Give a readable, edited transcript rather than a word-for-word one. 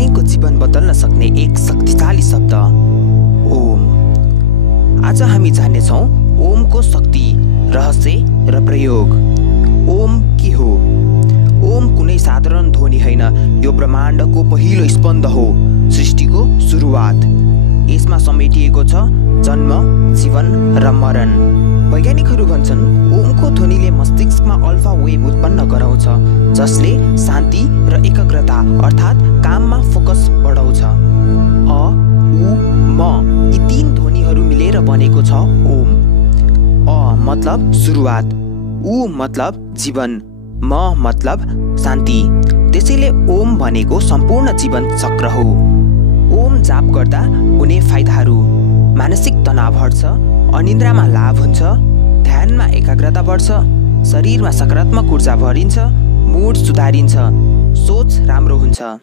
तपाईँको जीवन बदल्न सक्ने एक शक्तिशाली शब्द ओम। आज हामी जान्नेछौँ ओमको शक्ति, रहस्य र प्रयोग। ओम के हो? ओम कुनै साधारण ध्वनि होइन, यो ब्रह्माण्डको पहिलो स्पन्द हो, सृष्टिको सुरुवात। यसमा समेटिएको छ जन्म, जीवन र मरण। वैज्ञानिकहरू भन्छन् ओमको ध्वनिले मस्तिष्कमा अल्फा वेभ उत्पन्न गराउँछ, जसले शान्ति र एकाग्रता अर्थात् काममा फोकस बढाउँछ। अ, उ, म यी तीन ध्वनिहरू मिलेर बनेको छ ओम। अ मतलब सुरुवात, उ मतलब जीवन, म मतलब शान्ति। त्यसैले ओम भनेको सम्पूर्ण जीवन चक्र हो। ओम जाप गर्दा हुने फाइदाहरू: मानसिक तनाव हट्छ, अनिद्रामा लाभ हुन्छ, ध्यानमा एकाग्रता बढ्छ, शरीरमा सकारात्मक ऊर्जा भरिन्छ, मुड सुधारिन्छ, सोच राम्रो हुन्छ।